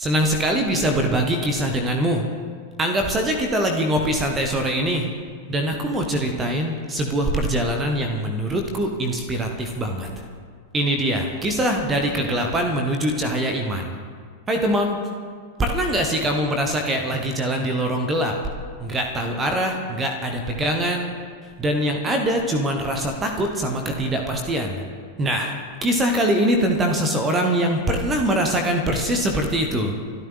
Senang sekali bisa berbagi kisah denganmu. Anggap saja kita lagi ngopi santai sore ini, dan aku mau ceritain sebuah perjalanan yang menurutku inspiratif banget. Ini dia, kisah dari kegelapan menuju cahaya iman. Hai teman, pernah nggak sih kamu merasa kayak lagi jalan di lorong gelap? Nggak tahu arah, nggak ada pegangan, dan yang ada cuman rasa takut sama ketidakpastian. Nah, kisah kali ini tentang seseorang yang pernah merasakan persis seperti itu,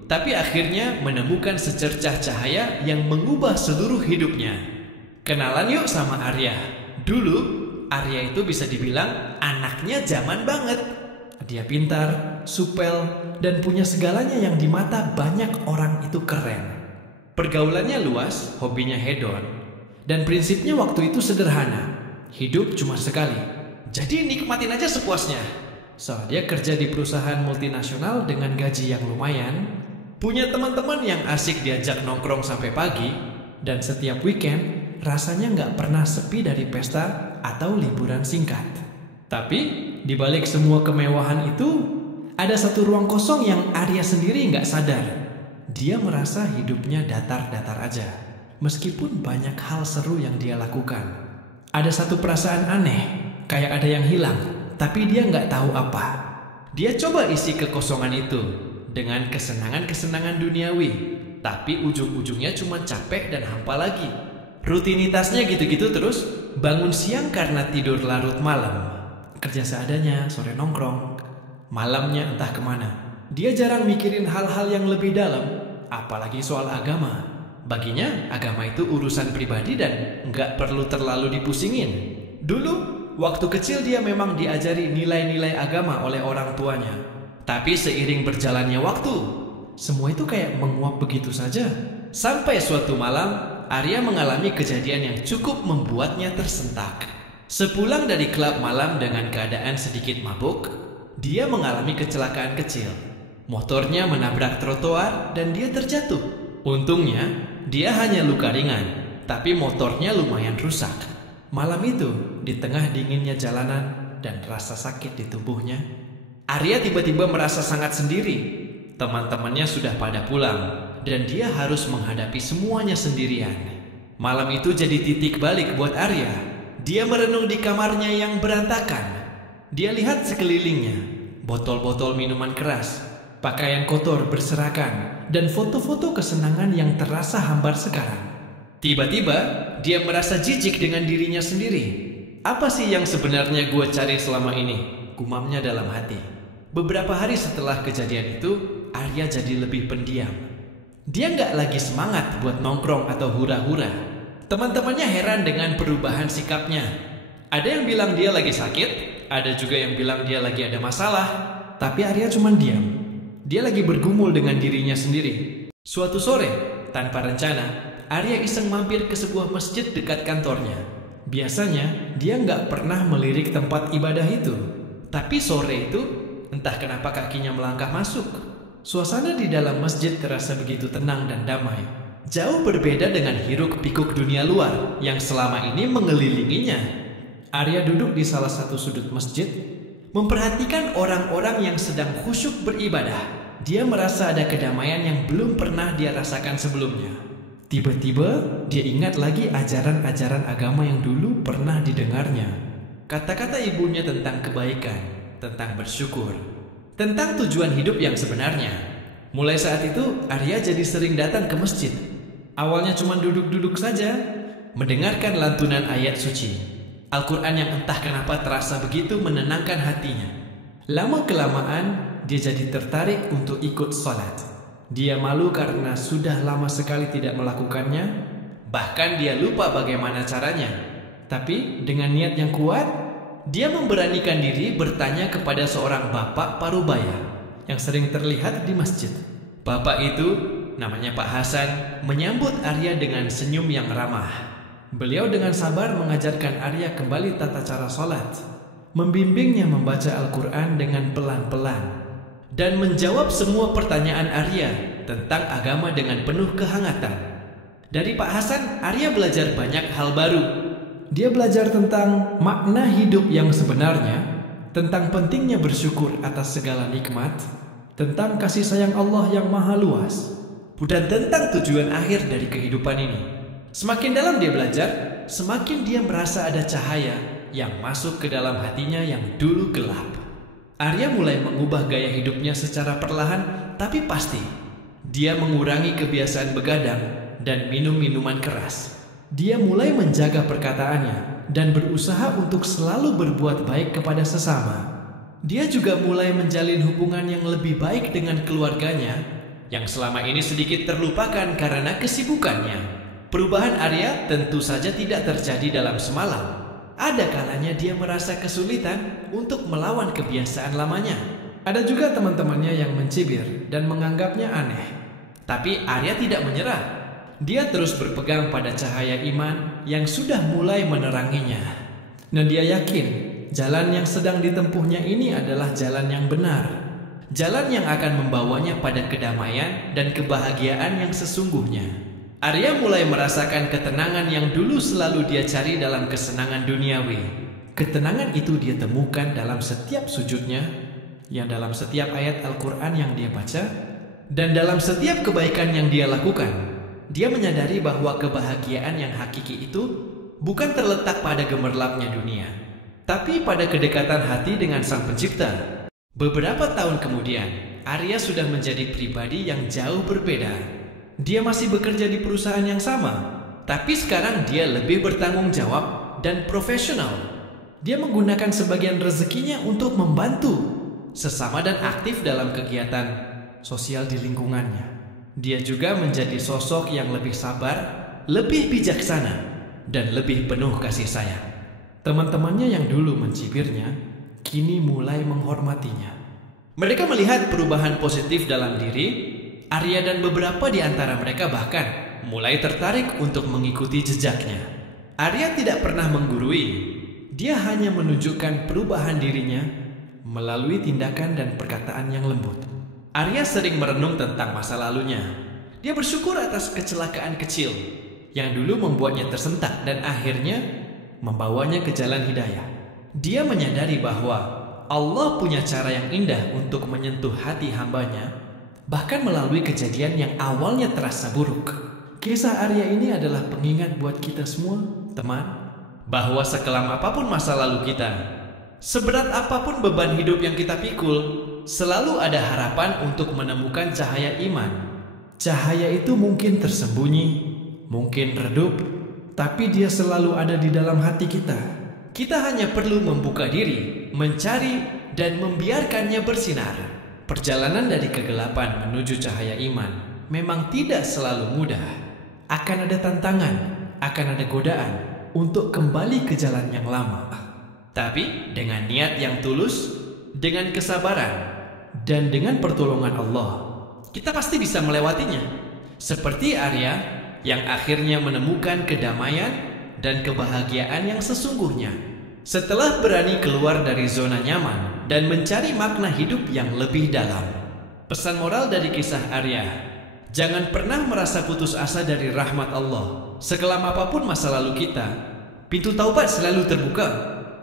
tapi akhirnya menemukan secercah cahaya yang mengubah seluruh hidupnya. Kenalan yuk sama Arya. Dulu, Arya itu bisa dibilang anaknya zaman banget. Dia pintar, supel, dan punya segalanya yang di mata banyak orang itu keren. Pergaulannya luas, hobinya hedon, dan prinsipnya waktu itu sederhana. Hidup cuma sekali. Jadi nikmatin aja sepuasnya. Dia kerja di perusahaan multinasional dengan gaji yang lumayan, punya teman-teman yang asik diajak nongkrong sampai pagi, dan setiap weekend rasanya nggak pernah sepi dari pesta atau liburan singkat. Tapi di balik semua kemewahan itu, ada satu ruang kosong yang Arya sendiri nggak sadar. Dia merasa hidupnya datar-datar aja, meskipun banyak hal seru yang dia lakukan. Ada satu perasaan aneh, kayak ada yang hilang, tapi dia nggak tahu apa. Dia coba isi kekosongan itu dengan kesenangan-kesenangan duniawi, tapi ujung-ujungnya cuma capek dan hampa lagi. Rutinitasnya gitu-gitu terus, bangun siang karena tidur larut malam, kerja seadanya, sore nongkrong, malamnya entah kemana. Dia jarang mikirin hal-hal yang lebih dalam, apalagi soal agama. Baginya, agama itu urusan pribadi dan nggak perlu terlalu dipusingin. Dulu, waktu kecil dia memang diajari nilai-nilai agama oleh orang tuanya. Tapi seiring berjalannya waktu, semua itu kayak menguap begitu saja. Sampai suatu malam, Arya mengalami kejadian yang cukup membuatnya tersentak. Sepulang dari klub malam dengan keadaan sedikit mabuk, dia mengalami kecelakaan kecil. Motornya menabrak trotoar dan dia terjatuh. Untungnya, dia hanya luka ringan, tapi motornya lumayan rusak. Malam itu, di tengah dinginnya jalanan dan rasa sakit di tubuhnya, Arya tiba-tiba merasa sangat sendiri. Teman-temannya sudah pada pulang, dan dia harus menghadapi semuanya sendirian. Malam itu jadi titik balik buat Arya. Dia merenung di kamarnya yang berantakan. Dia lihat sekelilingnya, botol-botol minuman keras, pakaian kotor berserakan, dan foto-foto kesenangan yang terasa hambar sekarang. Tiba-tiba, dia merasa jijik dengan dirinya sendiri. Apa sih yang sebenarnya gue cari selama ini? Gumamnya dalam hati. Beberapa hari setelah kejadian itu, Arya jadi lebih pendiam. Dia nggak lagi semangat buat nongkrong atau hura-hura. Teman-temannya heran dengan perubahan sikapnya. Ada yang bilang dia lagi sakit, ada juga yang bilang dia lagi ada masalah. Tapi Arya cuma diam. Dia lagi bergumul dengan dirinya sendiri. Suatu sore, tanpa rencana, Arya iseng mampir ke sebuah masjid dekat kantornya. Biasanya, dia nggak pernah melirik tempat ibadah itu. Tapi sore itu, entah kenapa kakinya melangkah masuk. Suasana di dalam masjid terasa begitu tenang dan damai. Jauh berbeda dengan hiruk-pikuk dunia luar yang selama ini mengelilinginya. Arya duduk di salah satu sudut masjid, memperhatikan orang-orang yang sedang khusyuk beribadah. Dia merasa ada kedamaian yang belum pernah dia rasakan sebelumnya. Tiba-tiba, dia ingat lagi ajaran-ajaran agama yang dulu pernah didengarnya. Kata-kata ibunya tentang kebaikan, tentang bersyukur, tentang tujuan hidup yang sebenarnya. Mulai saat itu, Arya jadi sering datang ke masjid. Awalnya cuma duduk-duduk saja, mendengarkan lantunan ayat suci Al-Quran yang entah kenapa terasa begitu menenangkan hatinya. Lama-kelamaan, dia jadi tertarik untuk ikut sholat. Dia malu karena sudah lama sekali tidak melakukannya. Bahkan dia lupa bagaimana caranya. Tapi dengan niat yang kuat, dia memberanikan diri bertanya kepada seorang bapak parubaya yang sering terlihat di masjid. Bapak itu, namanya Pak Hasan, menyambut Arya dengan senyum yang ramah. Beliau dengan sabar mengajarkan Arya kembali tata cara sholat, membimbingnya membaca Al-Quran dengan pelan-pelan, dan menjawab semua pertanyaan Arya tentang agama dengan penuh kehangatan. Dari Pak Hasan, Arya belajar banyak hal baru. Dia belajar tentang makna hidup yang sebenarnya, tentang pentingnya bersyukur atas segala nikmat, tentang kasih sayang Allah yang maha luas, dan tentang tujuan akhir dari kehidupan ini. Semakin dalam dia belajar, semakin dia merasa ada cahaya yang masuk ke dalam hatinya yang dulu gelap. Arya mulai mengubah gaya hidupnya secara perlahan tapi pasti. Dia mengurangi kebiasaan begadang dan minum minuman keras. Dia mulai menjaga perkataannya dan berusaha untuk selalu berbuat baik kepada sesama. Dia juga mulai menjalin hubungan yang lebih baik dengan keluarganya yang selama ini sedikit terlupakan karena kesibukannya. Perubahan Arya tentu saja tidak terjadi dalam semalam. Ada kalanya dia merasa kesulitan untuk melawan kebiasaan lamanya. Ada juga teman-temannya yang mencibir dan menganggapnya aneh. Tapi Arya tidak menyerah. Dia terus berpegang pada cahaya iman yang sudah mulai meneranginya. Dan dia yakin jalan yang sedang ditempuhnya ini adalah jalan yang benar. Jalan yang akan membawanya pada kedamaian dan kebahagiaan yang sesungguhnya. Arya mulai merasakan ketenangan yang dulu selalu dia cari dalam kesenangan duniawi. Ketenangan itu dia temukan dalam setiap sujudnya, yang dalam setiap ayat Al-Quran yang dia baca, dan dalam setiap kebaikan yang dia lakukan. Dia menyadari bahwa kebahagiaan yang hakiki itu bukan terletak pada gemerlapnya dunia, tapi pada kedekatan hati dengan Sang Pencipta. Beberapa tahun kemudian, Arya sudah menjadi pribadi yang jauh berbeda. Dia masih bekerja di perusahaan yang sama, tapi sekarang dia lebih bertanggung jawab dan profesional. Dia menggunakan sebagian rezekinya untuk membantu sesama dan aktif dalam kegiatan sosial di lingkungannya. Dia juga menjadi sosok yang lebih sabar, lebih bijaksana, dan lebih penuh kasih sayang. Teman-temannya yang dulu mencibirnya, kini mulai menghormatinya. Mereka melihat perubahan positif dalam diri Arya, dan beberapa di antara mereka bahkan mulai tertarik untuk mengikuti jejaknya. Arya tidak pernah menggurui. Dia hanya menunjukkan perubahan dirinya melalui tindakan dan perkataan yang lembut. Arya sering merenung tentang masa lalunya. Dia bersyukur atas kecelakaan kecil yang dulu membuatnya tersentak dan akhirnya membawanya ke jalan hidayah. Dia menyadari bahwa Allah punya cara yang indah untuk menyentuh hati hambanya, bahkan melalui kejadian yang awalnya terasa buruk. Kisah Arya ini adalah pengingat buat kita semua, teman, bahwa sekelam apapun masa lalu kita, seberat apapun beban hidup yang kita pikul, selalu ada harapan untuk menemukan cahaya iman. Cahaya itu mungkin tersembunyi, mungkin redup, tapi dia selalu ada di dalam hati kita. Kita hanya perlu membuka diri, mencari, dan membiarkannya bersinar. Perjalanan dari kegelapan menuju cahaya iman memang tidak selalu mudah. Akan ada tantangan, akan ada godaan untuk kembali ke jalan yang lama. Tapi dengan niat yang tulus, dengan kesabaran, dan dengan pertolongan Allah, kita pasti bisa melewatinya. Seperti Arya yang akhirnya menemukan kedamaian dan kebahagiaan yang sesungguhnya setelah berani keluar dari zona nyaman dan mencari makna hidup yang lebih dalam. Pesan moral dari kisah Arya: jangan pernah merasa putus asa dari rahmat Allah. Sekelam apapun masa lalu kita, pintu taubat selalu terbuka.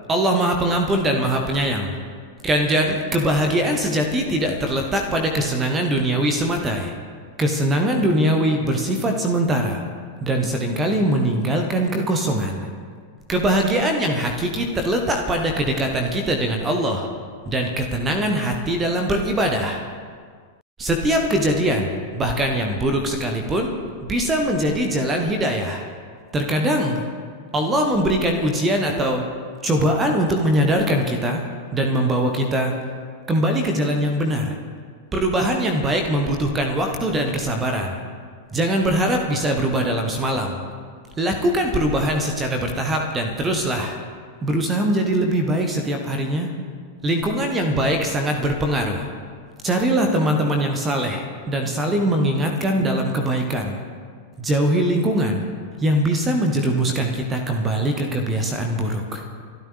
Allah Maha Pengampun dan Maha Penyayang. Dan kebahagiaan sejati tidak terletak pada kesenangan duniawi semata. Kesenangan duniawi bersifat sementara dan seringkali meninggalkan kekosongan. Kebahagiaan yang hakiki terletak pada kedekatan kita dengan Allah dan ketenangan hati dalam beribadah. Setiap kejadian, bahkan yang buruk sekalipun, bisa menjadi jalan hidayah. Terkadang Allah memberikan ujian atau cobaan untuk menyadarkan kita dan membawa kita kembali ke jalan yang benar. Perubahan yang baik membutuhkan waktu dan kesabaran. Jangan berharap bisa berubah dalam semalam. Lakukan perubahan secara bertahap dan teruslah berusaha menjadi lebih baik setiap harinya. Lingkungan yang baik sangat berpengaruh. Carilah teman-teman yang saleh dan saling mengingatkan dalam kebaikan. Jauhi lingkungan yang bisa menjerumuskan kita kembali ke kebiasaan buruk.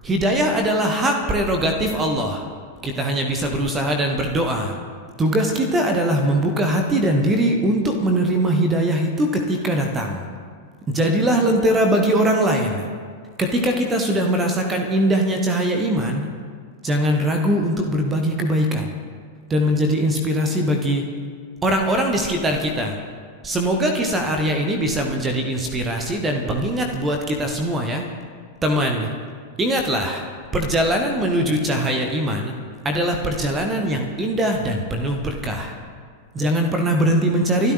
Hidayah adalah hak prerogatif Allah. Kita hanya bisa berusaha dan berdoa. Tugas kita adalah membuka hati dan diri untuk menerima hidayah itu ketika datang. Jadilah lentera bagi orang lain. Ketika kita sudah merasakan indahnya cahaya iman, jangan ragu untuk berbagi kebaikan. dan menjadi inspirasi bagi orang-orang di sekitar kita. Semoga kisah Arya ini bisa menjadi inspirasi dan pengingat buat kita semua ya. Teman, ingatlah, perjalanan menuju cahaya iman adalah perjalanan yang indah dan penuh berkah. Jangan pernah berhenti mencari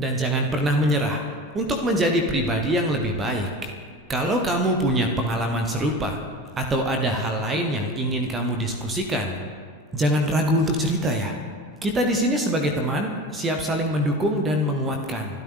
dan jangan pernah menyerah untuk menjadi pribadi yang lebih baik. Kalau kamu punya pengalaman serupa atau ada hal lain yang ingin kamu diskusikan, jangan ragu untuk cerita ya. Kita di sini sebagai teman, siap saling mendukung dan menguatkan.